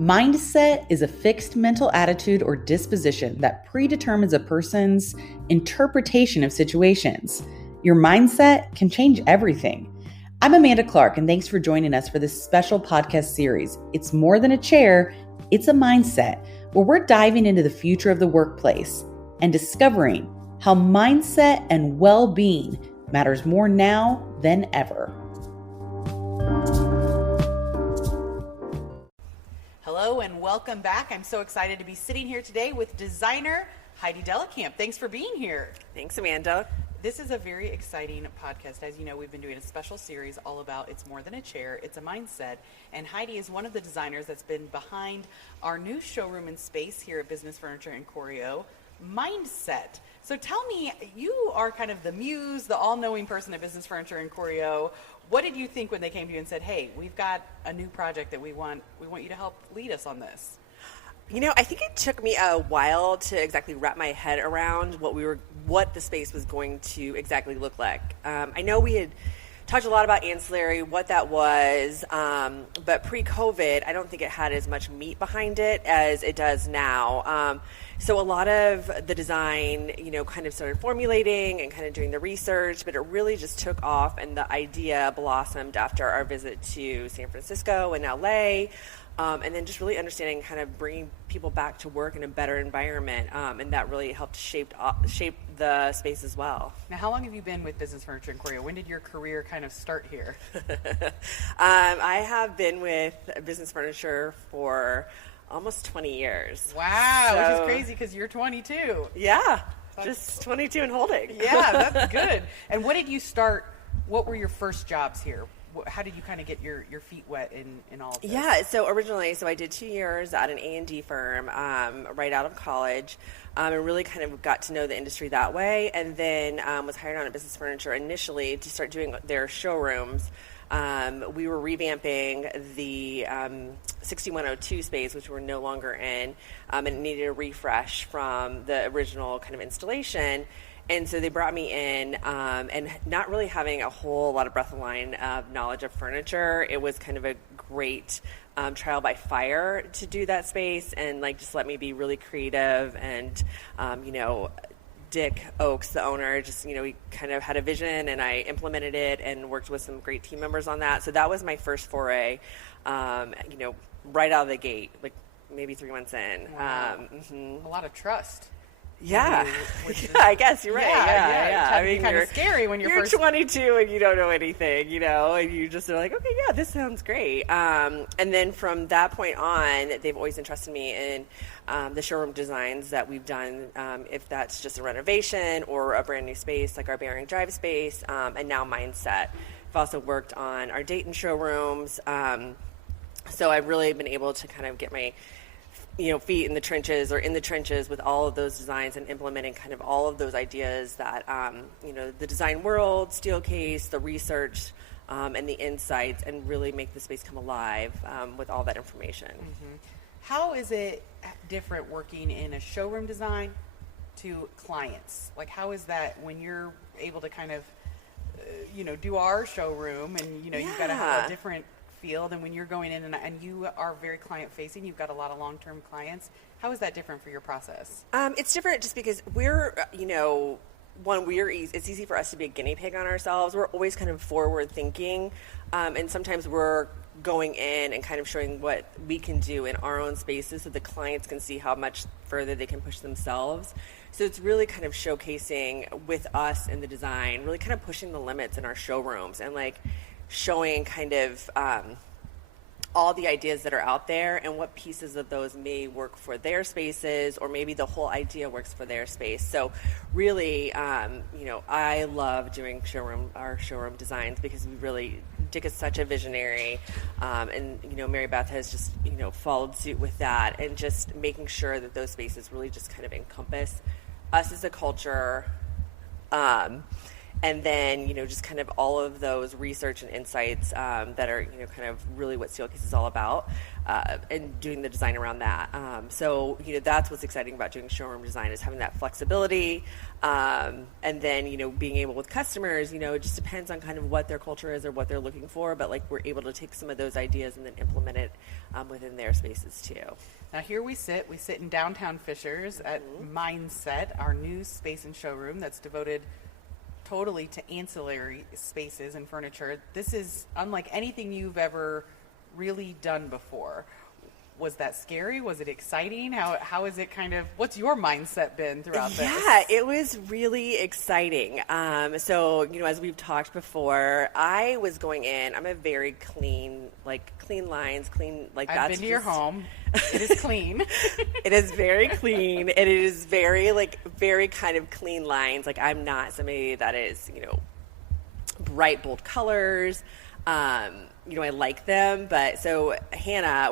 Mindset is a fixed mental attitude or disposition that predetermines a person's interpretation of situations. Your mindset can change everything. I'm Amanda Clark, and thanks for joining us for this special podcast series. It's more than a chair, it's a mindset, where we're diving into the future of the workplace and discovering how mindset and well-being matters more now than ever. Hello and welcome back. I'm so excited to be sitting here today with designer Heidi Dellekamp. Thanks for being here. Thanks, Amanda. This is a very exciting podcast. As you know, we've been doing a special series all about it's more than a chair, it's a mindset. And Heidi is one of the designers that's been behind our new showroom and space here at Business Furniture Choreo, Mindset. So tell me, you are kind of the muse, the all-knowing person at Business Furniture Choreo. What did you think when they came to you and said, hey, we've got a new project that we want you to help lead us on this? You know, I think it took me a while to exactly wrap my head around what the space was going to exactly look like. I know we had talked a lot about ancillary, what that was, but pre-COVID, I don't think it had as much meat behind it as it does now. So a lot of the design, kind of started formulating and kind of doing the research, but it really just took off, and the idea blossomed after our visit to San Francisco and LA. And then just really understanding kind of bringing people back to work in a better environment, and that really helped shape the space as well. Now, how long have you been with Business Furniture Choreo? When did your career kind of start here? I have been with Business Furniture for almost 20 years. Wow, which is crazy because you're 22. Yeah, just 22 and holding. Yeah, that's good. And what did you start? What were your first jobs here? How did you kind of get your feet wet in all of this? Yeah, so originally, I did 2 years at an A&D firm right out of college, and really kind of got to know the industry that way, and then was hired on at Business Furniture initially to start doing their showrooms. We were revamping the 6102 space, which we're no longer in, and it needed a refresh from the original kind of installation. And so they brought me in, and not really having a whole lot of breadth of line knowledge of furniture, it was kind of a great trial by fire to do that space, and just let me be really creative. And Dick Oakes, the owner, he kind of had a vision, and I implemented it and worked with some great team members on that. So that was my first foray, right out of the gate, maybe 3 months in. Wow. A lot of trust. Yeah, I guess you're right. Yeah. I mean, kind of scary when you're first 22 and you don't know anything, and you just are like, okay, yeah, this sounds great. And then from that point on, they've always entrusted me in the showroom designs that we've done, if that's just a renovation or a brand new space, like our Bearing Drive space, and now Mindset. I've also worked on our Dayton showrooms. So I've really been able to kind of get my feet in the trenches with all of those designs and implementing kind of all of those ideas that, the design world, Steelcase, the research, and the insights, and really make the space come alive with all that information. Mm-hmm. How is it different working in a showroom design to clients? How is that when you're able to kind of, do our showroom and, you've got to have a different field, and when you're going in and you are very client facing, you've got a lot of long-term clients. How is that different for your process? It's different just because we're, it's easy for us to be a guinea pig on ourselves. We're always kind of forward thinking, and sometimes we're going in and kind of showing what we can do in our own spaces so the clients can see how much further they can push themselves. So it's really kind of showcasing with us in the design, really kind of pushing the limits in our showrooms and showing kind of all the ideas that are out there and what pieces of those may work for their spaces, or maybe the whole idea works for their space. So really, I love doing our showroom designs because Dick is such a visionary, and Mary Beth has just followed suit with that, and just making sure that those spaces really just kind of encompass us as a culture, And then, just kind of all of those research and insights that are, kind of really what Steelcase is all about, and doing the design around that. So, that's what's exciting about doing showroom design, is having that flexibility. And then, being able with customers, it just depends on kind of what their culture is or what they're looking for. But like, we're able to take some of those ideas and then implement it within their spaces too. Now here we sit in downtown Fishers at Mindset, our new space and showroom that's devoted totally to ancillary spaces and furniture. This is unlike anything you've ever really done before. Was that scary? Was it exciting? How is it what's your mindset been throughout this? Yeah, it was really exciting. So, as we've talked before, I was going in, I'm a very clean lines, I've been to your home. It is clean. It is very clean. And it is very kind of clean lines. Like, I'm not somebody that is, bright, bold colors. I like them, but so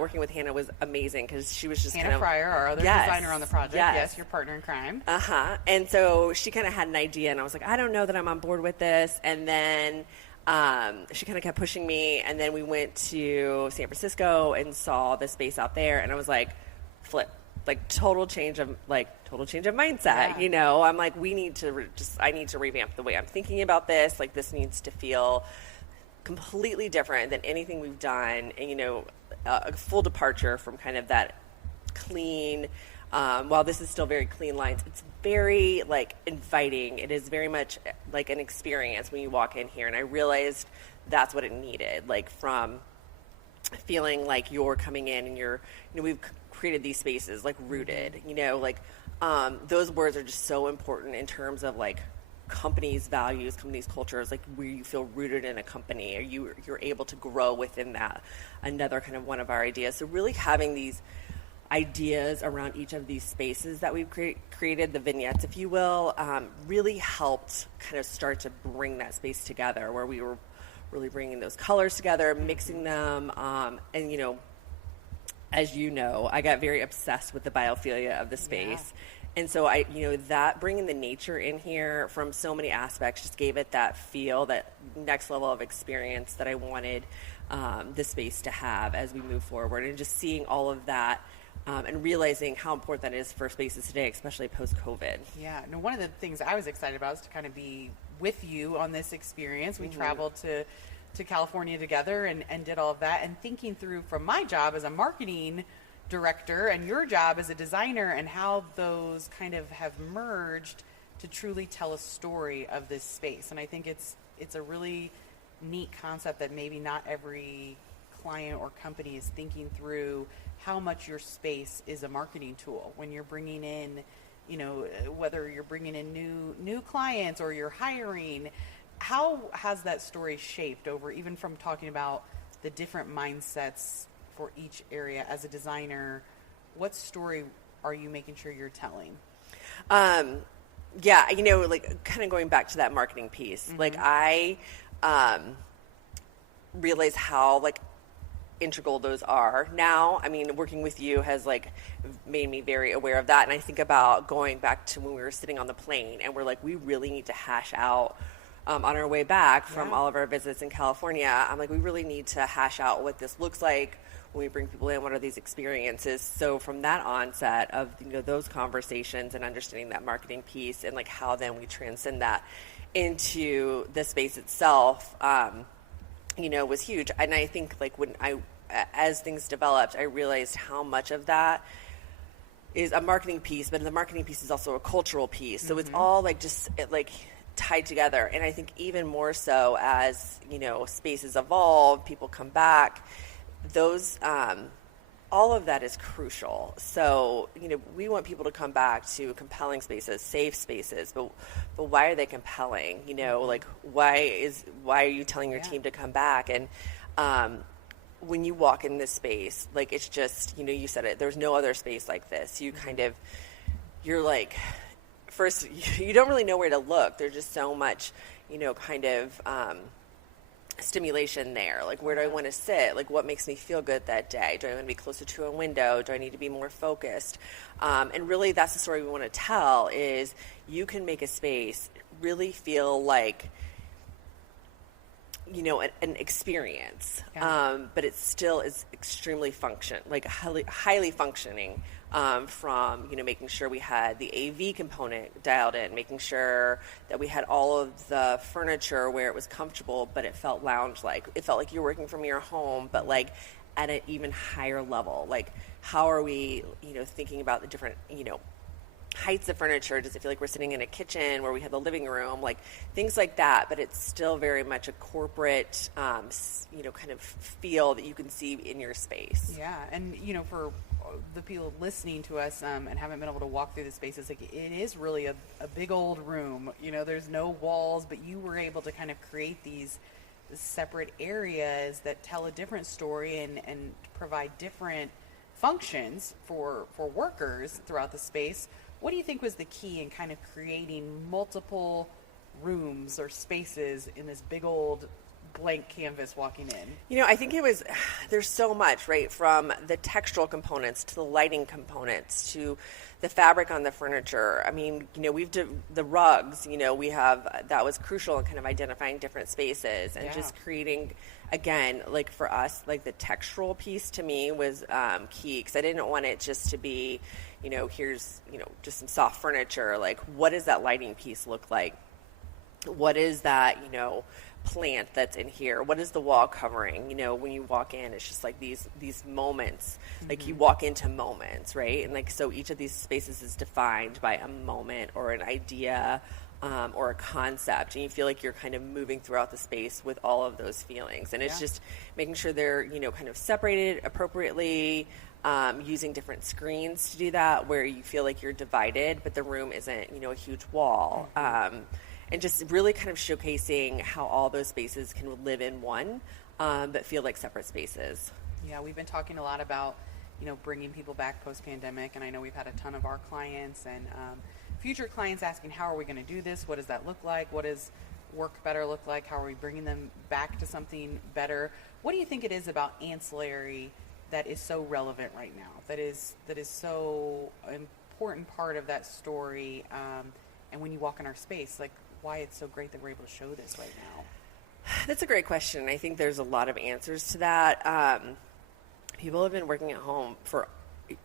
working with Hannah was amazing because she was just Hannah Fryer, our other designer on the project. Yes, your partner in crime. And so she kind of had an idea, and I was like, I don't know that I'm on board with this. And then she kind of kept pushing me, and then we went to San Francisco and saw the space out there, and I was like, flip. Total change of mindset. Yeah. I'm like, I need to revamp the way I'm thinking about this. Like, this needs to feel completely different than anything we've done, and a full departure from kind of that clean. While this is still very clean lines, it's very inviting. It is very much like an experience when you walk in here, and I realized that's what it needed. From feeling like you're coming in and you're, we've created these spaces rooted. Those words are just so important in terms of companies' values, companies' cultures, where you feel rooted in a company, or you're able to grow within that. Another kind of one of our ideas. So really having these ideas around each of these spaces that we've created, the vignettes, if you will, really helped kind of start to bring that space together, where we were really bringing those colors together, mixing them, and as you know, I got very obsessed with the biophilia of the space. Yeah. And so that bringing the nature in here from so many aspects just gave it that feel, that next level of experience that I wanted the space to have as we move forward. And just seeing all of that and realizing how important that is for spaces today, especially post-COVID. Yeah. No, one of the things I was excited about is to kind of be with you on this experience. We traveled to California together and did all of that. And thinking through from my job as a marketing director and your job as a designer, and how those kind of have merged to truly tell a story of this space. And I think it's a really neat concept that maybe not every client or company is thinking through how much your space is a marketing tool when you're bringing in, whether you're bringing in new clients or you're hiring. How has that story shaped over, even from talking about the different mindsets for each area as a designer? What story are you making sure you're telling? Yeah, kind of going back to that marketing piece, I realize how integral those are now. I mean, working with you has made me very aware of that. And I think about going back to when we were sitting on the plane and we're we really need to hash out on our way back from all of our visits in California. I'm we really need to hash out what this looks like when we bring people in. What are these experiences? So from that onset of those conversations and understanding that marketing piece, and how then we transcend that into the space itself, was huge. And I think when as things developed, I realized how much of that is a marketing piece, but the marketing piece is also a cultural piece. So it's all tied together. And I think even more so as spaces evolve, people come back, those all of that is crucial. So we want people to come back to compelling spaces, safe spaces, but why are they compelling? Why are you telling your team to come back? And when you walk in this space, it's just you said it, there's no other space like this. You kind of, you're first, you don't really know where to look. There's just so much stimulation there. Where do I want to sit? What makes me feel good that day? Do I want to be closer to a window? Do I need to be more focused? And really, that's the story we want to tell, is you can make a space really feel like, an experience, but it still is extremely highly functioning, from, making sure we had the AV component dialed in, making sure that we had all of the furniture where it was comfortable, but it felt lounge-like. It felt like you're working from your home, but like at an even higher level. Like, how are we, thinking about the different, heights of furniture? Does it feel like we're sitting in a kitchen where we have the living room, like things like that? But it's still very much a corporate, kind of feel that you can see in your space. Yeah, and for the people listening to us and haven't been able to walk through the spaces, like it is really a big old room. There's no walls, but you were able to kind of create these separate areas that tell a different story and provide different functions for workers throughout the space. What do you think was the key in kind of creating multiple rooms or spaces in this big old blank canvas walking in? I think there's so much, right? From the textural components to the lighting components to the fabric on the furniture. I mean, the rugs, that was crucial in kind of identifying different spaces and just creating, again, like for us, like the textural piece to me was key, because I didn't want it just to be, here's, just some soft furniture. Like, what does that lighting piece look like? What is that, plant that's in here? What is the wall covering? When you walk in, it's just like these moments, like you walk into moments, right? And like, so each of these spaces is defined by a moment or an idea, or a concept, and you feel like you're kind of moving throughout the space with all of those feelings. And it's just making sure they're, kind of separated appropriately, using different screens to do that, where you feel like you're divided, but the room isn't, a huge wall. And just really kind of showcasing how all those spaces can live in one, but feel like separate spaces. Yeah, we've been talking a lot about, bringing people back post-pandemic, and I know we've had a ton of our clients and future clients asking, how are we going to do this? What does that look like? What does work better look like? How are we bringing them back to something better? What do you think it is about ancillary that is so relevant right now, that is so important part of that story, and when you walk in our space, like, why it's so great that we're able to show this right now? That's a great question. I think there's a lot of answers to that. People have been working at home for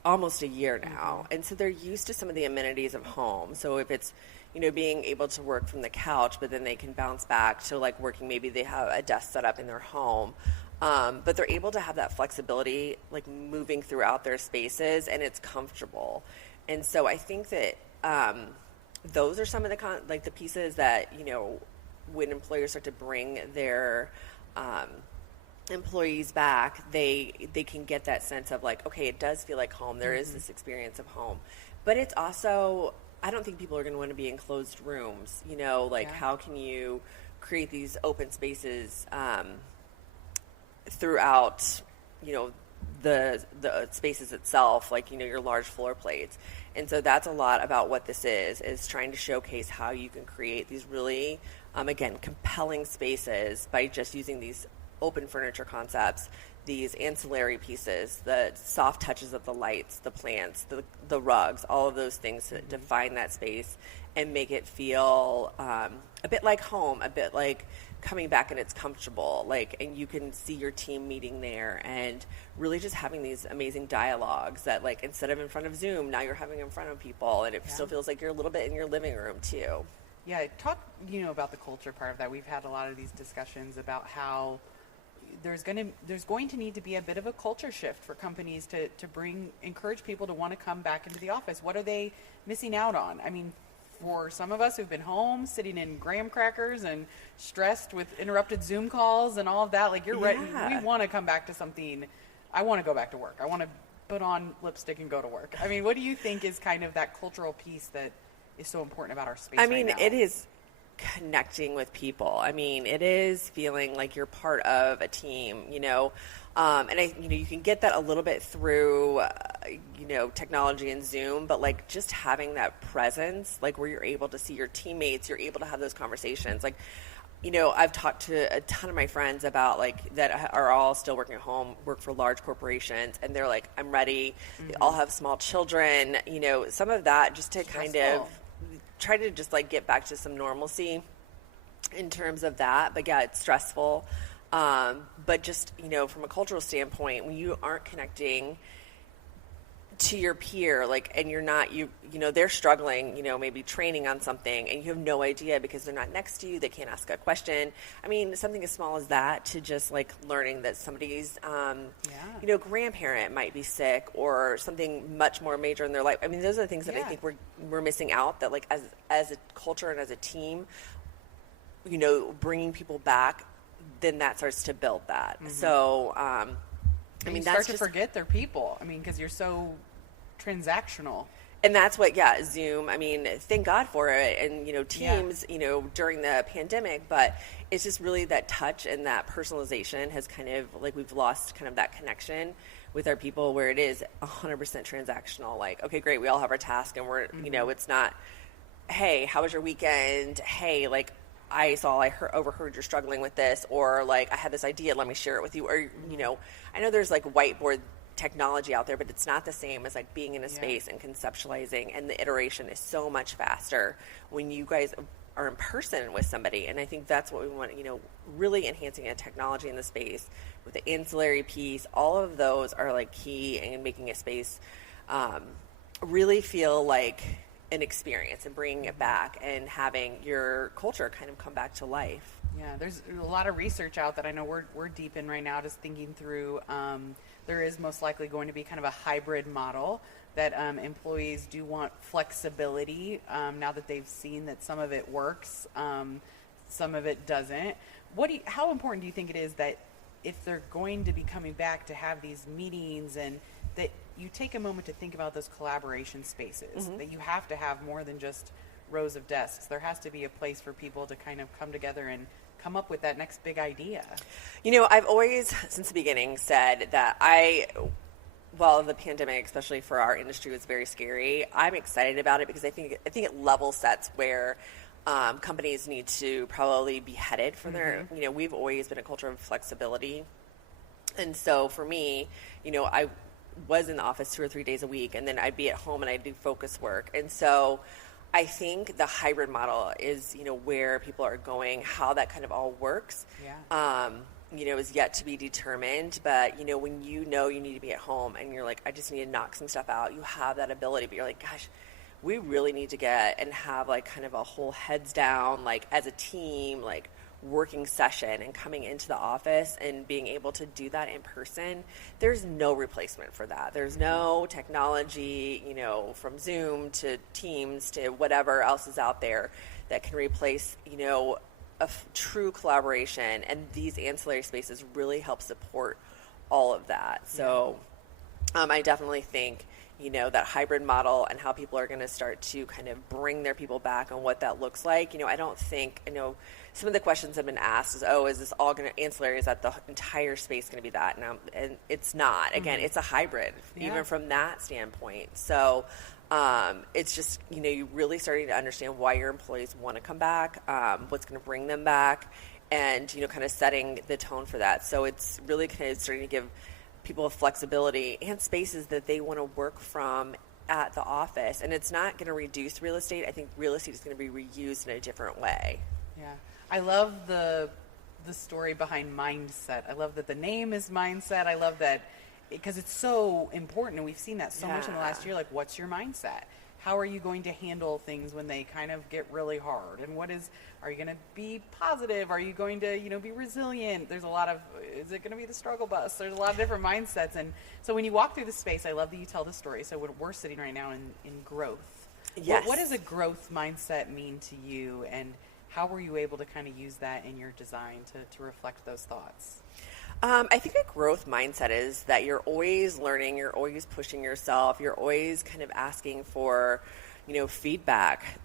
almost a year now, and so they're used to some of the amenities of home. So if it's, being able to work from the couch, but then they can bounce back to like working, maybe they have a desk set up in their home, but they're able to have that flexibility, like moving throughout their spaces, and it's comfortable. And so I think that those are some of the pieces that, when employers start to bring their employees back, they can get that sense of like, okay, it does feel like home. There is this experience of home. But it's also, I don't think people are going to want to be in closed rooms, how can you create these open spaces throughout, the spaces itself, like, your large floor plates. And so that's a lot about what this is trying to showcase how you can create these really, again, compelling spaces by just using these open furniture concepts, these ancillary pieces, the soft touches of the lights, the plants, the rugs, all of those things that define that space and make it feel a bit like home, a bit like coming back and it's comfortable, and you can see your team meeting there and really just having these amazing dialogues that, like, instead of in front of Zoom, now you're having in front of people, and it still feels like you're a little bit in your living room too. Yeah, talk, about the culture part of that. We've had a lot of these discussions about how there's going to need to be a bit of a culture shift for companies to encourage people to want to come back into the office. What are they missing out on? I mean, for some of us who've been home sitting in graham crackers and stressed with interrupted Zoom calls and all of that, like, you're right. We want to come back to something. I want to go back to work. I want to put on lipstick and go to work. I mean, what do you think is kind of that cultural piece that is so important about our space right now? It is connecting with people. I mean, it is feeling like you're part of a team, and you can get that a little bit through, technology and Zoom, but like just having that presence, like where you're able to see your teammates, you're able to have those conversations. Like, I've talked to a ton of my friends about that are all still working at home, work for large corporations, and they're like, I'm ready. They all have small children, some of that just to kind of try to just like get back to some normalcy in terms of that. But yeah, it's stressful. But just, from a cultural standpoint, when you aren't connecting to your peer, like, and you're not, they're struggling, maybe training on something, and you have no idea because they're not next to you, they can't ask a question. I mean, something as small as that, to just like learning that somebody's, grandparent might be sick, or something much more major in their life. I mean, those are the things that I think we're missing out, that like as a culture and as a team, bringing people back, then that starts to build that. Mm-hmm. So, I mean, start to forget they're people. I mean, because you're so transactional. And that's what, Zoom, I mean, thank God for it. And, Teams, during the pandemic, but it's just really that touch and that personalization has kind of, like, we've lost kind of that connection with our people, where it is 100% transactional. Like, okay, great, we all have our task, and we're, it's not, hey, how was your weekend? Hey, like, I overheard you're struggling with this, or like, I had this idea, let me share it with you. Or, I know there's like whiteboard technology out there, but it's not the same as like being in a space and conceptualizing, and the iteration is so much faster when you guys are in person with somebody. And I think that's what we want, really enhancing a technology in the space with the ancillary piece. All of those are like key in making a space really feel like an experience, and bringing it back and having your culture kind of come back to life. Yeah, there's a lot of research out that I know we're deep in right now, just thinking through. There is most likely going to be kind of a hybrid model, that employees do want flexibility now that they've seen that some of it works, some of it doesn't. How important do you think it is that if they're going to be coming back to have these meetings, and that you take a moment to think about those collaboration spaces, that you have to have more than just rows of desks? There has to be a place for people to kind of come together and come up with that next big idea. I've always, since the beginning, said that while the pandemic, especially for our industry, was very scary, I'm excited about it because I think it level sets where companies need to probably be headed for their, we've always been a culture of flexibility. And so for me, I was in the office 2 or 3 days a week, and then I'd be at home and I'd do focus work. And so I think the hybrid model is, where people are going. How that kind of all works, is yet to be determined. But, when you need to be at home and you're like, I just need to knock some stuff out, you have that ability. But you're like, gosh, we really need to get and have like kind of a whole heads down, like as a team, like working session, and coming into the office and being able to do that in person. There's no replacement for that. There's no technology, from Zoom to Teams to whatever else is out there that can replace, true collaboration. And these ancillary spaces really help support all of that. So I definitely think, that hybrid model and how people are going to start to kind of bring their people back and what that looks like. I don't think, some of the questions have been asked is, is this all going to ancillary? Is that the entire space going to be that? And it's not. Again, it's a hybrid, even from that standpoint. So it's just, you really starting to understand why your employees want to come back, what's going to bring them back, and, kind of setting the tone for that. So it's really kind of starting to give people flexibility and spaces that they want to work from at the office. And it's not going to reduce real estate. I think real estate is going to be reused in a different way. Yeah. I love the story behind mindset. I love that the name is mindset. I love that because it's so important, and we've seen that so much in the last year. Like, what's your mindset? How are you going to handle things when they kind of get really hard? And are you going to be positive? Are you going to, be resilient? There's a lot of, is it going to be the struggle bus? There's a lot of different mindsets. And so when you walk through the space, I love that you tell the story. So we're sitting right now in growth. Yes. What does a growth mindset mean to you? And how were you able to kind of use that in your design to reflect those thoughts? I think a growth mindset is that you're always learning, you're always pushing yourself, you're always kind of asking for, feedback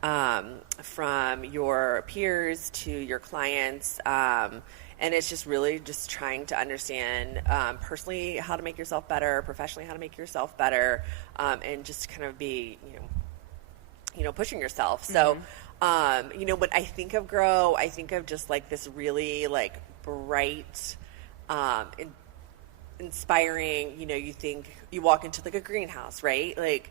from your peers to your clients. And it's just really just trying to understand personally how to make yourself better, professionally how to make yourself better, and just kind of be, pushing yourself. So, when I think of grow, I think of just like this really like bright, inspiring, you walk into like a greenhouse, right? Like,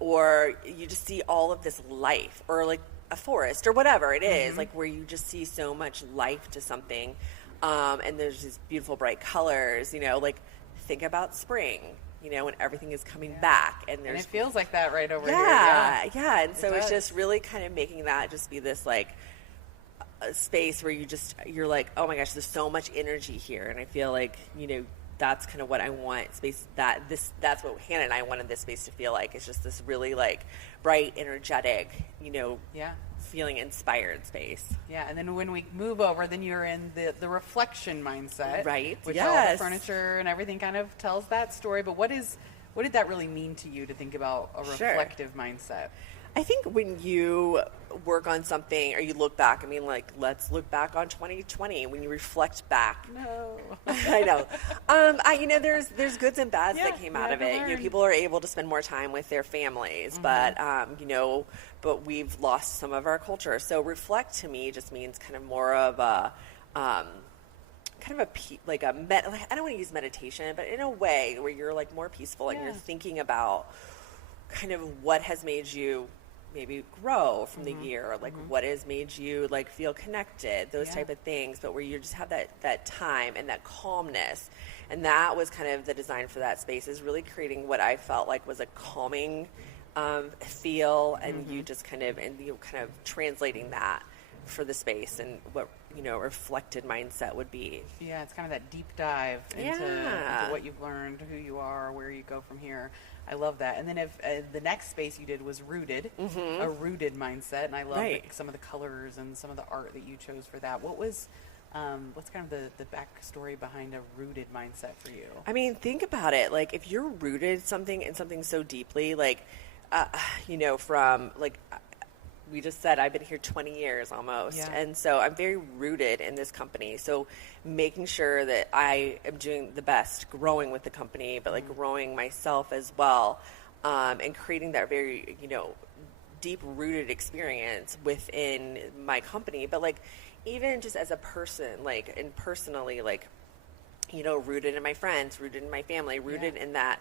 or you just see all of this life, or like a forest or whatever it is, like where you just see so much life to something. And there's these beautiful bright colors, like think about spring, when everything is coming back, and it feels like that right over here. Yeah. And so it's just really kind of making that just be this like a space where you're like, oh my gosh, there's so much energy here. And I feel like, that's kind of what I want space, that's what Hannah and I wanted this space to feel like. It's just this really like bright, energetic, feeling inspired space. Yeah, and then when we move over, then you're in the reflection mindset, right? Which all the furniture and everything kind of tells that story. But what did that really mean to you to think about a reflective mindset? I think when you work on something or you look back, let's look back on 2020. When you reflect back, no, I know, there's goods and bads that came out of it. People are able to spend more time with their families, but but we've lost some of our culture. So reflect to me just means kind of more of a I don't want to use meditation, but in a way where you're like more peaceful and you're thinking about kind of what has made you maybe grow from the year, or like what has made you like feel connected, those type of things, but where you just have that time and that calmness. And that was kind of the design for that space, is really creating what I felt like was a calming feel, and you just kind of translating that for the space and what reflected mindset would be. Yeah, it's kind of that deep dive into what you've learned, who you are, where you go from here. I love that. And then if the next space you did was rooted, a rooted mindset, and I love some of the colors and some of the art that you chose for that. What's kind of the backstory behind a rooted mindset for you? I mean, think about it. Like, if you're rooted in something so deeply, like, from like, we just said, I've been here 20 years almost. Yeah. And so I'm very rooted in this company. So making sure that I am doing the best, growing with the company, but like growing myself as well, and creating that very, deep rooted experience within my company. But like, even just as a person, like, and personally, like, rooted in my friends, rooted in my family, rooted in that,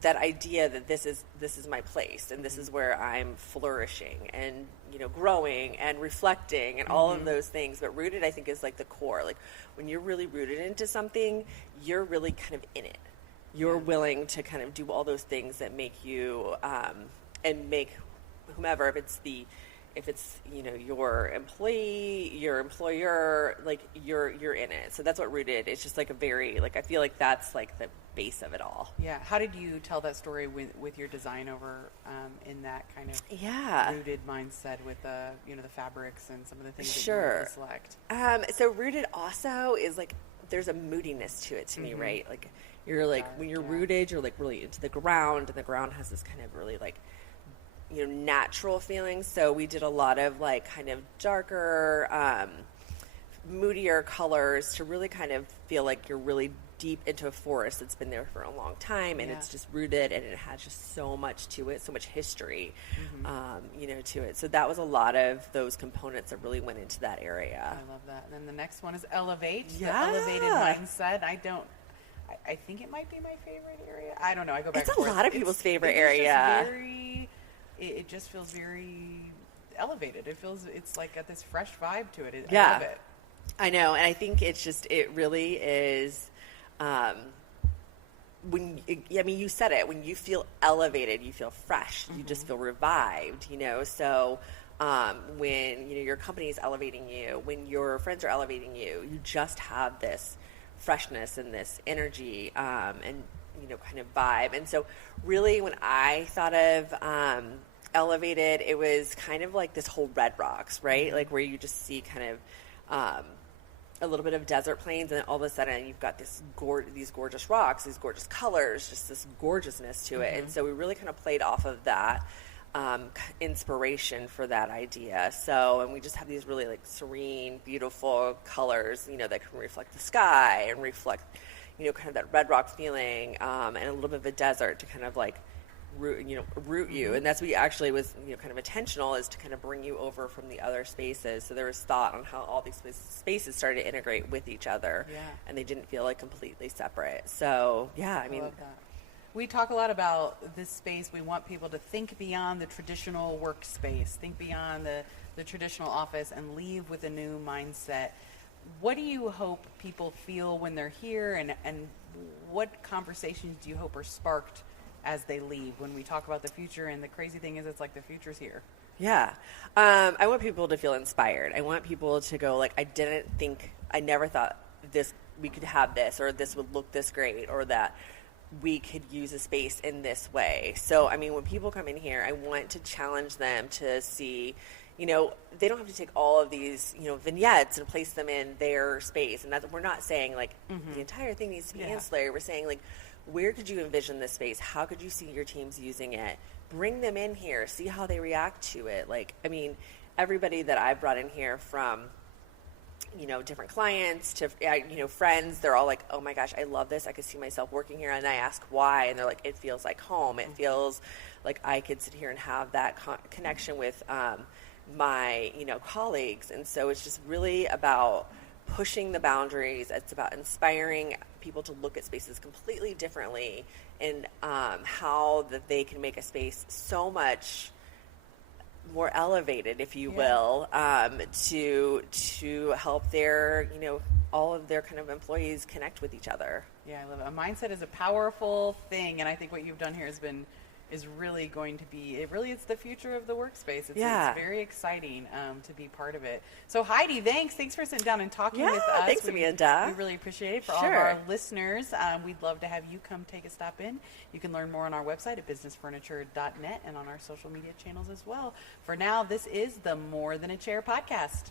that idea that this is my place, and this is where I'm flourishing and growing and reflecting and all of those things. But rooted, I think, is like the core. Like, when you're really rooted into something, you're really kind of in it. You're willing to kind of do all those things that make you and make whomever, if it's your employee, your employer, like you're in it. So that's what rooted. It's just like a very, like, I feel like that's like the base of it all. Yeah. How did you tell that story with your design over in that kind of rooted mindset with the fabrics and some of the things that you really select? So rooted also is like, there's a moodiness to it to me, right? Like, you're like, when you're rooted, you're like really into the ground, and the ground has this kind of really like, natural feelings. So we did a lot of like kind of darker, moodier colors to really kind of feel like you're really deep into a forest that's been there for a long time, and it's just rooted, and it has just so much to it, so much history, to it. So that was a lot of those components that really went into that area. I love that. And then the next one is elevate. The elevated mindset. I think it might be my favorite area. I don't know. I go back. It's a lot of people's favorite area. It just feels very elevated. It's like got this fresh vibe to it. I love it. I know, and I think it really is. You said it. When you feel elevated, you feel fresh. You just feel revived. So when your company is elevating you, when your friends are elevating you, you just have this freshness and this energy, and kind of vibe. And so really, when I thought of elevated, it was kind of like this whole red rocks, right? Like, where you just see kind of a little bit of desert plains, and then all of a sudden you've got these gorgeous rocks, these gorgeous colors, just this gorgeousness to it. And so we really kind of played off of that inspiration for that idea. And we just have these really like serene, beautiful colors, that can reflect the sky and reflect, kind of that red rock feeling, and a little bit of a desert to kind of like root you. And that's what actually was, kind of intentional, is to kind of bring you over from the other spaces. So there was thought on how all these spaces started to integrate with each other, and they didn't feel like completely separate. So I love that. We talk a lot about this space. We want people to think beyond the traditional workspace, think beyond the traditional office, and leave with a new mindset. What do you hope people feel when they're here, and what conversations do you hope are sparked as they leave when we talk about the future? And the crazy thing is, it's like the future's here. Yeah. I want people to feel inspired. I want people to go like, I never thought we could have this, or this would look this great, or that we could use a space in this way. So, I mean, when people come in here, I want to challenge them to see, they don't have to take all of these, vignettes and place them in their space. And we're not saying like the entire thing needs to be ancillary. We're saying like, where could you envision this space? How could you see your teams using it? Bring them in here, see how they react to it. Like, I mean, everybody that I've brought in here from, different clients to, friends, they're all like, oh my gosh, I love this. I could see myself working here. And I ask why. And they're like, it feels like home. It feels like I could sit here and have that connection with my, colleagues. And so it's just really about pushing the boundaries. It's about inspiring people to look at spaces completely differently, and how that they can make a space so much more elevated, if you will, to help their, all of their kind of employees connect with each other. Yeah, I love it. A mindset is a powerful thing, and I think what you've done here is really going to be, it's the future of the workspace. It's very exciting to be part of it. So Heidi, thanks for sitting down and talking with us. Thanks, Amanda. We really appreciate it. For all of our listeners, we'd love to have you come take a stop in. You can learn more on our website at businessfurniture.net and on our social media channels as well. For now, this is the More Than a Chair podcast.